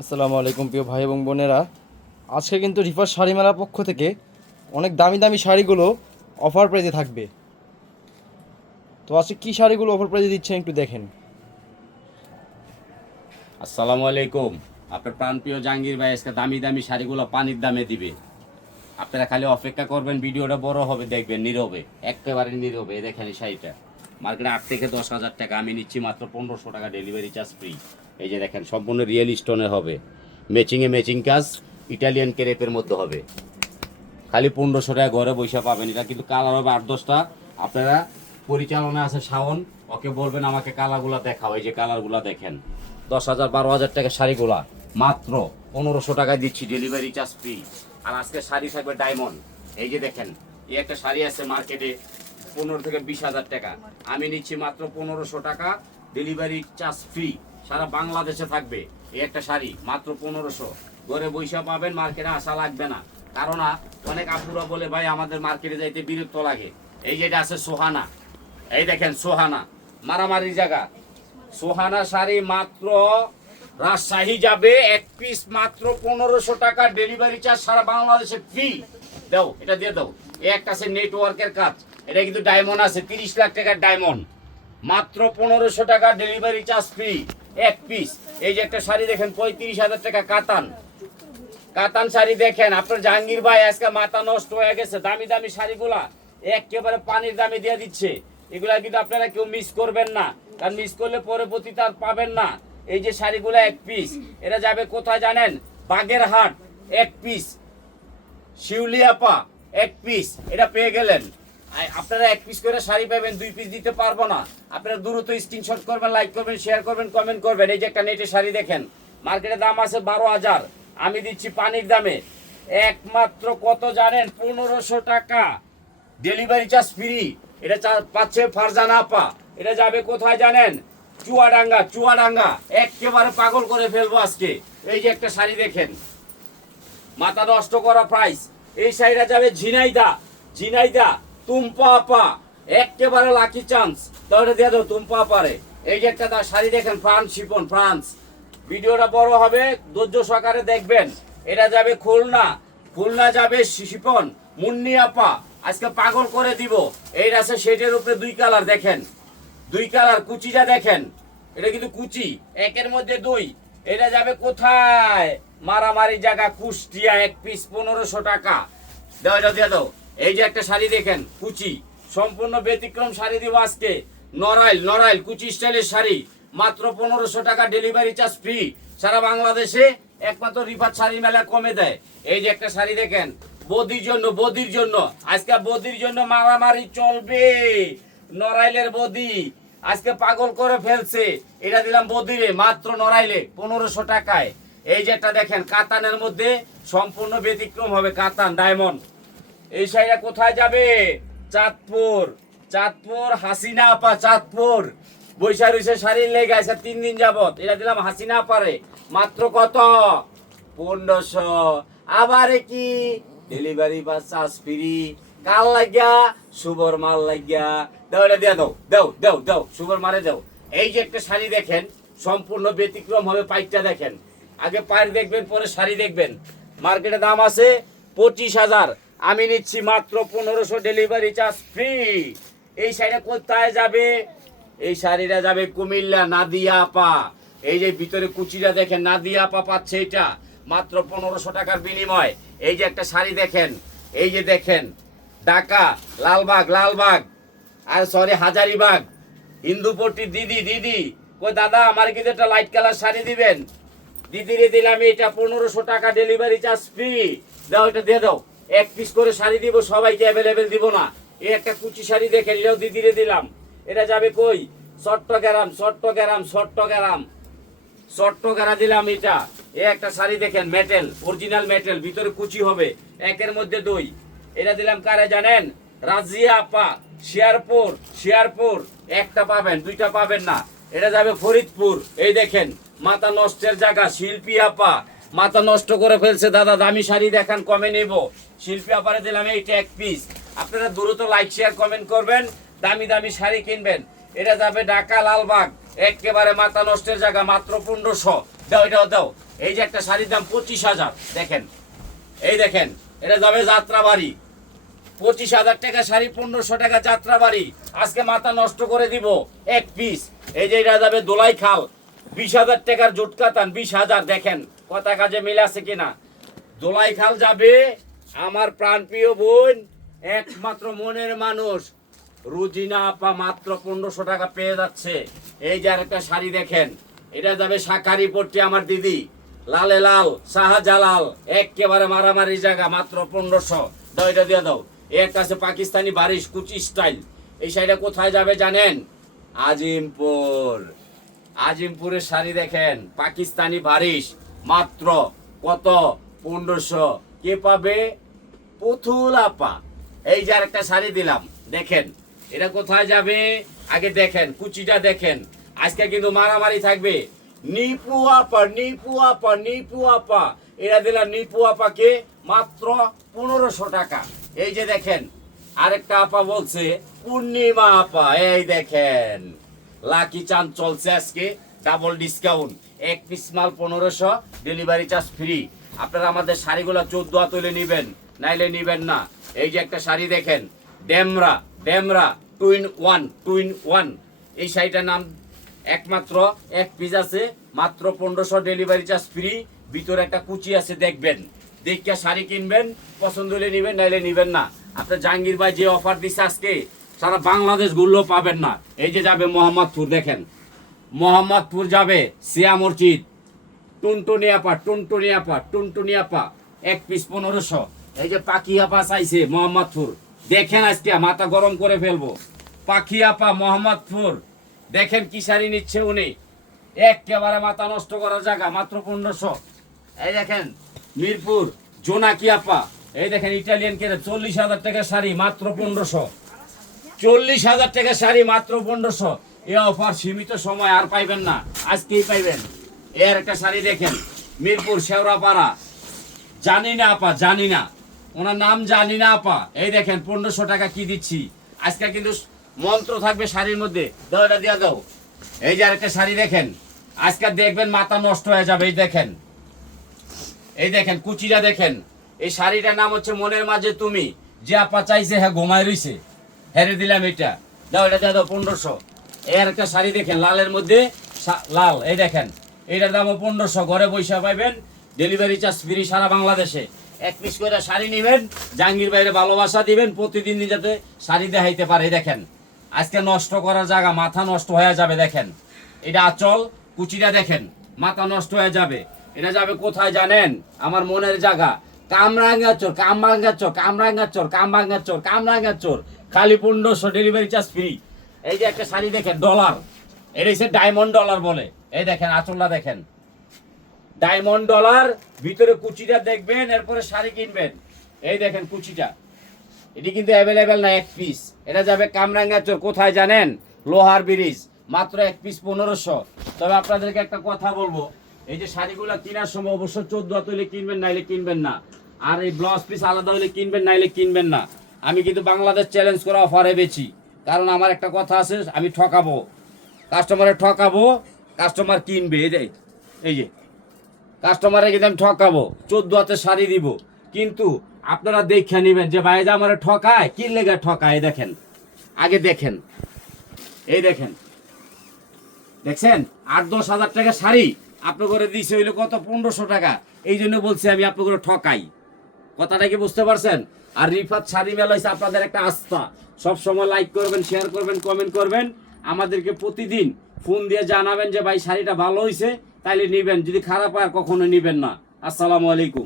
আসসালামু আলাইকুম প্রিয় ভাই এবং বোনেরা। আজকে কিন্তু রিফার শাড়ি মেলার পক্ষ থেকে অনেক দামি দামি শাড়িগুলো অফার প্রাইজে থাকবে। তো আজকে কী শাড়িগুলো অফার প্রাইজে দিচ্ছেন একটু দেখেন। আসসালামু আলাইকুম। আপনার প্রাণপ্রিয় জাহাঙ্গীর ভাই আজকে দামি দামি শাড়িগুলো পানির দামে দিবে। আপনারা খালি অপেক্ষা করবেন, ভিডিওটা বড় হবে, দেখবেন নীরবে, একেবারে নীরবে। দেখেন এই শাড়িটা মার্কেটে 8 থেকে 10 হাজার টাকা, আমি নিচ্ছি মাত্র 1500 টাকা, ডেলিভারি চার্জ ফ্রি। এই যে দেখেন, সম্পূর্ণ রিয়েল স্টোনের হবে, ম্যাচিংয়ে ম্যাচিং কাজ, ইটালিয়ান ক্রেপের মধ্যে হবে। খালি 1500 টাকা ঘরে বৈশা পাবেন। এটা কিন্তু কালার হবে 8-10টা। আপনারা পরিচালনা আছে শাওন, ওকে বলবেন আমাকে কালারগুলো দেখাও। এই যে কালারগুলো দেখেন, 10,000 12,000 টাকা শাড়িগুলা মাত্র 1500 টাকায় দিচ্ছি, ডেলিভারি চার্জ ফ্রি। আর আজকে শাড়ি থাকবে ডায়মন্ড। এই যে দেখেন, এই একটা শাড়ি আছে মার্কেটে 15 থেকে 20,000 টাকা, আমি নিচ্ছি মাত্র 1500 টাকা, ডেলিভারি চার্জ ফ্রি। সারা বাংলাদেশে থাকবে এই একটা শাড়ি মাত্র 1500। ঘরে বৈশা পাবেন, মার্কেটে আসা লাগবে না। কারণ অনেক আপুরা বলে ভাই আমাদের মার্কেটে যাইতে বিরক্ত লাগে। এই যেটা আছে সোহানা, এই দেখেন সোহানা, মারামারি জায়গা। সোহানা শাড়ি মাত্র রাজশাহী যাবে, এক পিস মাত্র 1500 টাকা, ডেলিভারি চার্জ সারা বাংলাদেশে ফ্রি। দাও, এটা দিয়ে দাও। একটা আছে নেটওয়ার্কের কাজ, এটা কিন্তু ডায়মন্ড আছে, 30 লাখ টাকার ডায়মন্ড, মাত্র 1500 টাকা, ডেলিভারি চার্জ ফ্রি, এক পিস। এই যে একটা শাড়ি দেখেন 35,000 টাকা, কাতান কাতান শাড়ি দেখেন। আপনার জাহাঙ্গীর ভাই আজকে মাথা নষ্ট হয়ে গেছে, দামি দামি শাড়িগুলা একেবারে পানির দামে দিয়ে দিচ্ছে। এগুলা কিন্তু আপনারা কেউ মিস করবেন না, কারণ মিস করলে পরবর্তীতে আর পাবেন না। এই যে শাড়িগুলো এক পিস, এটা যাবে কোথায় জানেন? বাগেরহাট এক পিস, শিউলিয়াপা এক পিস, এটা পেয়ে গেলেন। আপনারা এক পিস করে শাড়ি পাবেন, 2 পিস দিতে পারবো না। আপনারা দ্রুত স্ক্রিনশট করবেন, লাইক করবেন, শেয়ার করবেন, কমেন্ট করবেন। এই যে একটা নেটের শাড়ি দেখেন, মার্কেটের দাম আছে 12,000, আমি দিচ্ছি পানির দামে একমাত্র কত জানেন? 1500 টাকা, ডেলিভারি চার্জ ফ্রি। এটা পাচ্ছে ফারজানা আপা। এটা যাবে কোথায় জানেন? চুয়াডাঙ্গা, চুয়াডাঙ্গা একেবারে পাগল করে ফেলবো আজকে। এই যে একটা শাড়ি দেখেন, মাথা নষ্ট করা প্রাইস। এই শাড়িটা যাবে ঝিনাইদা, ঝিনাইদা তুম্পা আপা, একেবারে লাকি চান্স। তাহলে দিয়ে দাও তুম্পা আপারে। এই যে একটা শাড়ি দেখেন, ফ্রান্স শিপন, ফ্রান্স। ভিডিওটা বড় হবে, ধৈর্য সহকারে দেখবেন। এটা যাবে খুলনা, খুলনা যাবে শিপন, মুন্নি আপা, আজকে পাগল করে দিব। এই আছে শেডের উপরে 2 কালার দেখেন, 2 কালার, কুচিটা দেখেন, এটা কিন্তু কুচি, একের মধ্যে 2। এটা যাবে কোথায়? মারামারি জায়গা, কুষ্টিয়া, এক পিস 1500 টাকা। দাও, এটা দিয়ে দাও। এই যে একটা শাড়ি দেখেন, কুচি, সম্পূর্ণ ব্যতিক্রম শাড়ি দিব আজকে। নড়াইল, নড়াইল কুচি স্টাইলের শাড়ি, মাত্র 1500 টাকা, ডেলিভারি চার্জ ফ্রি। সারা বাংলাদেশে একমাত্র রিফাত শাড়ি মেলা কমে দেয়। এই যে একটা শাড়ি দেখেন, বদির জন্য, বদির জন্য আজকে, বদির জন্য মারামারি চলবে। নড়াইলের বদি আজকে পাগল করে ফেলছে। এটা দিলাম বদিরে মাত্র নড়াইলে 1500 টাকায়। এই যে একটা দেখেন, কাতানের মধ্যে সম্পূর্ণ ব্যতিক্রম হবে, কাতান ডায়মন্ড। এই শাড়িটা কোথায় যাবে? চাঁদপুর, চাঁদপুর হাসিনা আপা, চাঁদপুর বৈশা রয়েছে শাড়ির লেগে আছে 3 দিন যাবত। এটা দিলাম হাসিনা আপারে মাত্র কত? 1500। আবার কি ডেলিভারি বা চার্জ ফ্রি। কাল লাগিয়া শুভর মাল লাগিয়া। দাও, এটা দিয়ে দাও, দাও দাও দাও, শুভর মারে দাও। এই যে একটা শাড়ি দেখেন, সম্পূর্ণ ব্যতিক্রম হবে। পাইটটা দেখেন, আগে পাইট দেখবেন, পরে শাড়ি দেখবেন। মার্কেটে দাম আছে 25,000, আমি নিচ্ছি মাত্র 1500, ডেলিভারি চার্জ ফ্রি। এই শাড়িটা কোথায় যাবে? এই শাড়িটা যাবে কুমিল্লা, নাদিয়া আপা। এই যে ভিতরে কুচিটা দেখেন, নাদিয়া আপা পাচ্ছে এটা মাত্র 1500 টাকার বিনিময়। এই যে একটা শাড়ি দেখেন, এই যে দেখেন, ঢাকা, লালবাগ, লালবাগ, আর সরি হাজারিবাগ, হিন্দুপট্টি। দিদি, দিদি কই দাদা, আমার কিন্তু একটা লাইট কালার শাড়ি দিবেন। দিদিরে দিলাম এটা 1500 টাকা, ডেলিভারি চার্জ ফ্রি। দাও, এটা দিয়ে দাও। এক পিস করে শাড়ি দিব, সবাইকে অ্যাভেলেবেল দিব না। এই একটা কুচি শাড়ি দেখেন, এটাও দিদিরে দিলাম। এটা যাবে কই? চট্টগ্রাম, চট্টগ্রাম, চট্টগ্রাম, চট্টগ্রাম দিলাম এটা। এই একটা শাড়ি দেখেন, মেটেল, অরিজিনাল মেটেল, ভিতরে কুচি হবে, একের মধ্যে 2। এটা দিলাম কারে জানেন? রাজিয়া আপা, শেয়ারপুর, শেয়ারপুর। একটা পাবেন, 2টা পাবেন না। এটা যাবে ফরিদপুর। এই দেখেন, মাথা নষ্টের জায়গা, শিল্পী আপা মাথা নষ্ট করে ফেলছে। দাদা দামি শাড়ি দেখান, কমে নেব। শিল্পী আপারে দিলাম এইটা এক পিস। আপনারা দ্রুত লাইক শেয়ার কমেন্ট করবেন, দামি দামি শাড়ি কিনবেন। এটা যাবে ঢাকা, লালবাগ, একেবারে মাথা নষ্টের জায়গা, মাত্র 1500, দাও এটা দাও। এই যে একটা শাড়ির দাম 25,000, দেখেন এই দেখেন, এটা যাবে যাত্রাবাড়ি। 25,000 টাকা শাড়ি, 1500 টাকা যাত্রাবাড়ি। আজকে মাথা নষ্ট করে দিব এক পিস। এই যে এটা যাবে দোলাই খাল, 20,000 টাকার জুটকাতান, 20,000। দেখেন কথা কাজে মিল আছে কিনা। দোলাই খাল যাবে আমার প্রাণপ্রিয় বোন, একমাত্র মনের মানুষ রুজিনা আপা, মাত্র 1500 টাকা পেয়ে যাচ্ছে। এই যে আরেকটা শাড়ি দেখেন, এটা যাবে শাকারি পট্টি আমার দিদি, লালে লাল শাহজালাল, একেবারে মারামারি জায়গা, মাত্র 1500। দাও এটা দিয়ে দাও। এর কাছে পাকিস্তানি বারিশ কুচি স্টাইল। এই শাড়িটা কোথায় যাবে জানেন? আজিমপুর। আজিমপুরের শাড়ি দেখেন, পাকিস্তানি বারিশ, মাত্র কত? 1500। কে পাবে? পুতুল আপা। এই যে আরেকটা শাড়ি দিলাম, দেখেন এটা কোথায় যাবে আগে দেখেন, কুচিটা দেখেন। আজকে কিন্তু মারামারি থাকবে। নিপু আপা, নিপু আপা, নিপু আপা, এটা দিলাম নিপু আপাকে মাত্র 1500 টাকা। এই যে দেখেন আরেকটা আপা বলছে পূর্ণিমা আপা, এই দেখেন লাকি চাঁদ চলছে আজকে, ডাবল ডিসকাউন্ট, এক পিস মাল 1500, ডেলিভারি চার্জ ফ্রি। আপনারা আমাদের শাড়িগুলো 14 তুলে নিবেন, নাইলে নিবেন না। এই যে একটা শাড়ি দেখেন, ডেমরা, ডেমরা টুইন ওয়ান। এই শাড়িটার নাম একমাত্র এক পিস আছে, মাত্র 1500, ডেলিভারি চার্জ ফ্রি। ভিতরে একটা কুচি আছে, দেখবেন, দেখে শাড়ি কিনবেন, পছন্দ হলে নিবেন, নাইলে নিবেন না। আপনার জাহাঙ্গীর ভাই যে অফার দিচ্ছে আজকে, সারা বাংলাদেশ ঘুরলেও পাবেন না। এই যে যাবে মোহাম্মদপুর, দেখেন মোহাম্মদপুর যাবে সিয়া মসজিদ, টুনটুনি আপা, টুনটুনি আপা, টুনটুনি আপা, এক পিস 1500। এই যে পাখি আপা চাইছে মোহাম্মদপুর, দেখেন আজকে মাথা গরম করে ফেলবো। পাখি আপা মোহাম্মদপুর, দেখেন কি শাড়ি নিচ্ছে উনি, একেবারে মাথা নষ্ট করার জায়গা, মাত্র 1500। এই দেখেন মিরপুর জোনাকি আপা, এই দেখেন ইটালিয়ান কেরে 40,000 টাকার শাড়ি, মাত্র 1500। 40,000 টাকার শাড়ি, মাত্র 1500। এই অফার সীমিত সময়, আর পাইবেন না, আজকেই পাইবেন। এর একটা শাড়ি দেখেন, মিরপুর শেওড়াপাড়া, জানি না আপা, জানি না, ওনার নাম জানি না আপা। এই দেখেন 1500 টাকা কি দিচ্ছি আজকে, কিন্তু মন্ত্র থাকবে শাড়ির মধ্যে। দাও এটা দিয়া দাও। এই যে আরেকটা শাড়ি দেখেন, আজকে দেখবেন মাথা নষ্ট হয়ে যাবে। এই দেখেন, এই দেখেন কুচিটা দেখেন। এই শাড়িটার নাম হচ্ছে মনের মাঝে তুমি। যে আপা চাইছে হ্যাঁ ঘুমায় রইছে, হেরে দিলাম এটা। দাও এটা দিয়ে দাও 1500। এর একটা শাড়ি দেখেন লালের মধ্যে, লাল, এই দেখেন এটার দামও 1500। ঘরে বৈশা পাইবেন, ডেলিভারি চার্জ ফ্রি সারা বাংলাদেশে। এক পিস করে শাড়ি নেবেন, জাহাঙ্গীর বাইরে ভালোবাসা দিবেন, প্রতিদিন যাতে শাড়ি দেখাইতে পারে। দেখেন আজকে নষ্ট করার জায়গা, মাথা নষ্ট হয়ে যাবে। দেখেন এটা আঁচল, কুচিটা দেখেন, মাথা নষ্ট হয়ে যাবে। এটা যাবে কোথায় জানেন? আমার মনের জায়গা, কামরাঙ্গাচোর, কামরাঙ্গাচোর, কামরাঙ্গাচোর, কামরাঙ্গাচোর, কামরাঙ্গাচোর, খালি 1500, ডেলিভারি চার্জ ফ্রি। এই যে একটা শাড়ি দেখেন ডলার, এটা হচ্ছে ডায়মন্ড ডলার বলে। এই দেখেন আঁচলটা দেখেন, ডায়মন্ড ডলার, ভিতরে কুচিটা দেখবেন, এরপরে শাড়ি কিনবেন। এই দেখেন কুচিটা, এটি কিন্তু অ্যাভেলেবেল না, এক পিস। এটা যাবে কামরাঙ্গাচোর, কোথায় জানেন? লোহার ব্রিজ, মাত্র এক পিস 1500। তবে আপনাদেরকে একটা কথা বলবো, এই যে শাড়িগুলো কেনার সময় অবশ্য 14 হলে কিনবেন, নাইলে কিনবেন না। আর এই ব্লাউজ পিস আলাদা হলে কিনবেন, নাইলে কিনবেন না। আমি কিন্তু বাংলাদেশ চ্যালেঞ্জ করে অফারে বেচি, কারণ আমার একটা কথা আছে, আমি ঠকাবো কাস্টমারে, ঠকাবো কাস্টমার কিনবে। এই যে কাস্টমারে কিন্তু আমি ঠকাবো, 14 হাতে শাড়ি দিব, কিন্তু আপনারা দেখে নেবেন যে ভাই আমার ঠকায়, কি লেগে ঠকায়। দেখেন আগে দেখেন, এই দেখেন, দেখছেন 8-10 হাজার টাকা শাড়ি আপনার করে দিয়েছে হইলো কত? 1500 টাকা। এই জন্য বলছি আমি আপনার করে ঠকাই, কথাটা কি বুঝতে পারছেন? আর রিফাত শাড়ি মেলা হচ্ছে আপনাদের একটা আস্থা। সব সময় লাইক করবেন, শেয়ার করবেন, কমেন্ট করবেন, আমাদেরকে প্রতিদিন ফোন দিয়ে জানাবেন যে ভাই শাড়িটা ভালো হয়েছে, তাইলে নিবেন, যদি খারাপ হয় কখনো নিবেন না। আসসালামু আলাইকুম।